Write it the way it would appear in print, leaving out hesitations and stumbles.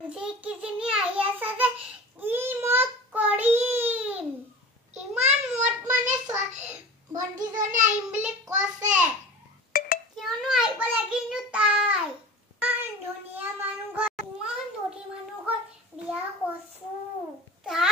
যিকিজনী আহি আছে যে ই মত কৰিম ইমান মত মানে ভণ্টিজনী আহিম বুলি কৈছে কিয়নো আহিব লাগিব তাই ইমান ধুনীয়া মানুহ ঘৰ ইমান ধনী মানুহ ঘৰ বিয়া হৈছো তাই